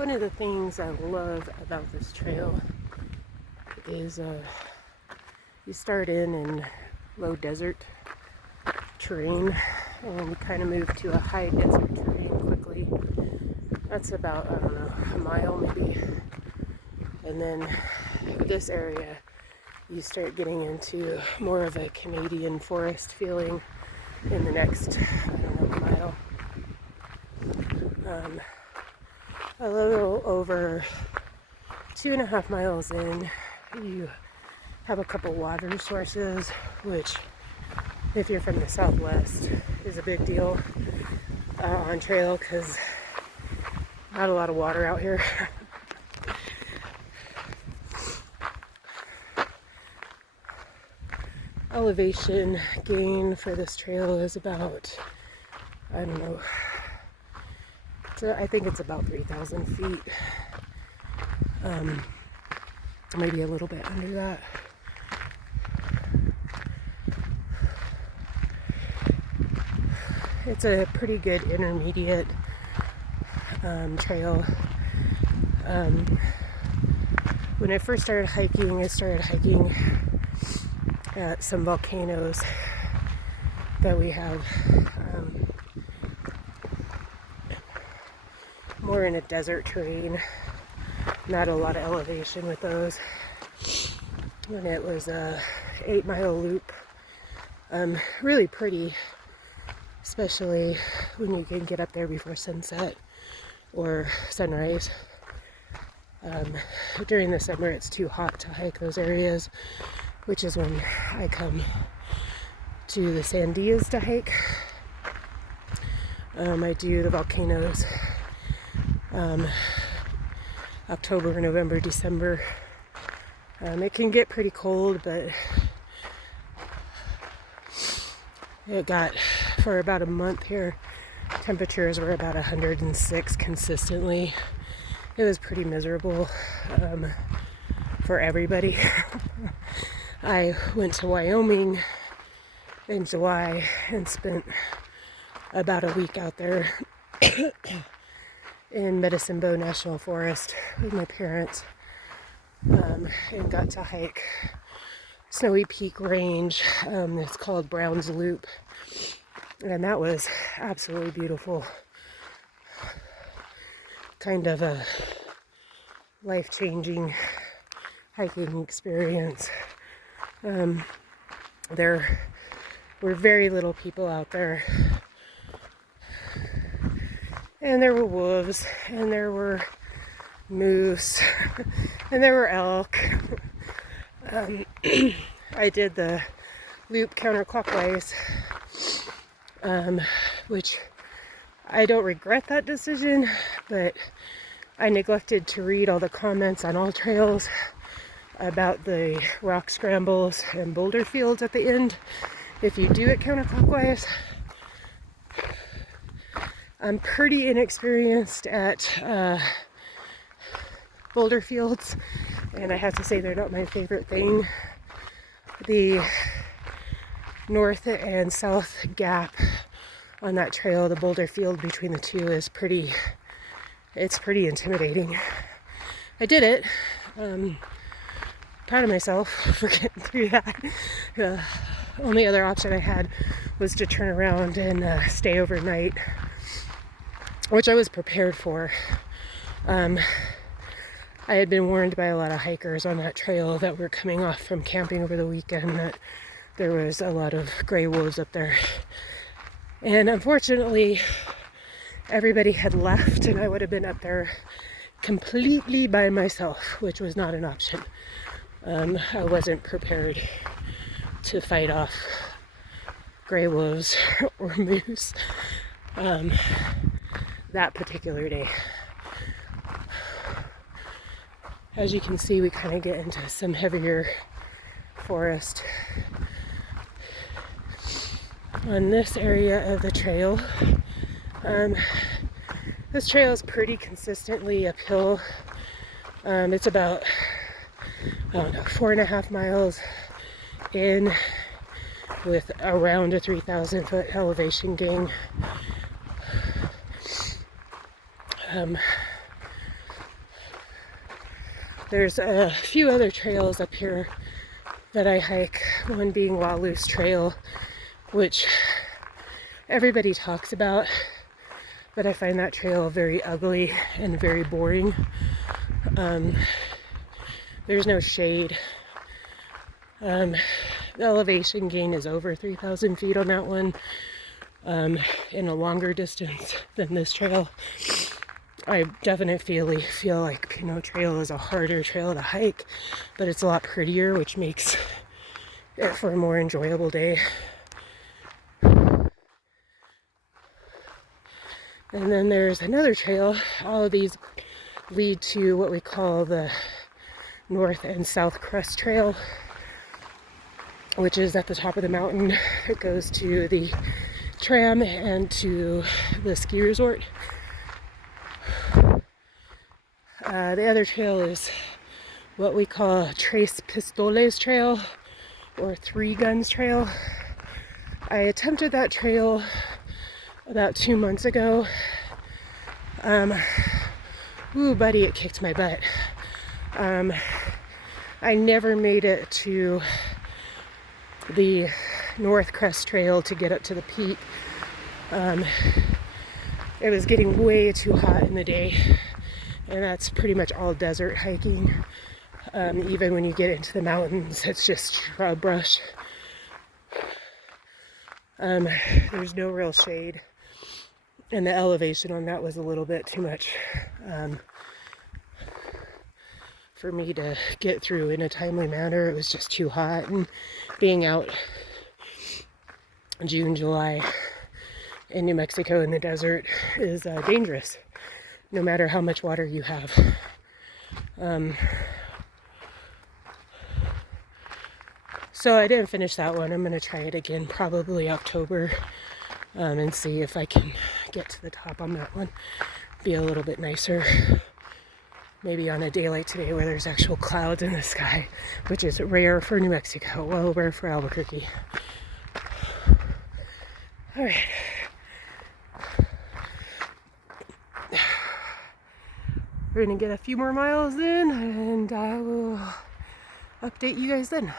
One of the things I love about this trail is you start in low desert terrain and you kind of move to a high desert terrain quickly. That's about, I don't know, a mile maybe. And then this area, you start getting into more of a Canadian forest feeling in the next, I don't know, mile. A little over 2.5 miles in, you have a couple water sources, which, if you're from the Southwest, is a big deal on trail because not a lot of water out here. Elevation gain for this trail is about, I don't know, I think it's about 3,000 feet, maybe a little bit under that. It's a pretty good intermediate trail. When I first started hiking, I started hiking at some volcanoes that we have. More in a desert terrain, not a lot of elevation with those. And it was a 8-mile loop. Really pretty, especially when you can get up there before sunset or sunrise. During the summer it's too hot to hike those areas, which is when I come to the Sandias to hike. I do the volcanoes October, November, December. It can get pretty cold, but it got, for about a month here, temperatures were about 106 consistently. It was pretty miserable for everybody. I went to Wyoming in July and spent about a week out there in Medicine Bow National Forest with my parents, and got to hike Snowy Peak Range. It's called Brown's Loop, and that was absolutely beautiful. Kind of a life-changing hiking experience. There were very little people out there. And there were wolves, and there were moose, and there were elk. I did the loop counterclockwise, which I don't regret that decision, but I neglected to read all the comments on all trails about the rock scrambles and boulder fields at the end if you do it counterclockwise. I'm pretty inexperienced at boulder fields, and I have to say they're not my favorite thing. The north and south gap on that trail, the boulder field between the two, is pretty intimidating. I did it. Proud of myself for getting through that. Only other option I had was to turn around and stay overnight, which I was prepared for. I had been warned by a lot of hikers on that trail that were coming off from camping over the weekend that there was a lot of gray wolves up there. And unfortunately, everybody had left, and I would have been up there completely by myself, which was not an option. I wasn't prepared to fight off gray wolves or moose that particular day. As you can see, we kind of get into some heavier forest on this area of the trail. This trail is pretty consistently uphill. It's about, 4.5 miles in with around a 3,000 foot elevation gain. There's a few other trails up here that I hike, one being Walu's Trail, which everybody talks about, but I find that trail very ugly and very boring. There's no shade. The elevation gain is over 3,000 feet on that one, in a longer distance than this trail. I definitely feel like Pino Trail is a harder trail to hike, but it's a lot prettier, which makes it for a more enjoyable day. And then there's another trail. All of these lead to what we call the North and South Crest Trail, which is at the top of the mountain. It goes to the tram and to the ski resort. The other trail is what we call Tres Pistoles Trail, or Three Guns Trail. I attempted that trail about 2 months ago. Ooh, buddy, it kicked my butt. I never made it to the North Crest Trail to get up to the peak. It was getting way too hot in the day, and that's pretty much all desert hiking. Even when you get into the mountains, it's just shrub brush. There's no real shade, and the elevation on that was a little bit too much for me to get through in a timely manner. It was just too hot, and being out June, July in New Mexico in the desert is dangerous, no matter how much water you have. So I didn't finish that one. I'm going to try it again probably October, and see if I can get to the top on that one. Be a little bit nicer. Maybe on a day like today where there's actual clouds in the sky, which is rare for New Mexico, well, rare for Albuquerque. All right. We're gonna get a few more miles in, and I will update you guys then.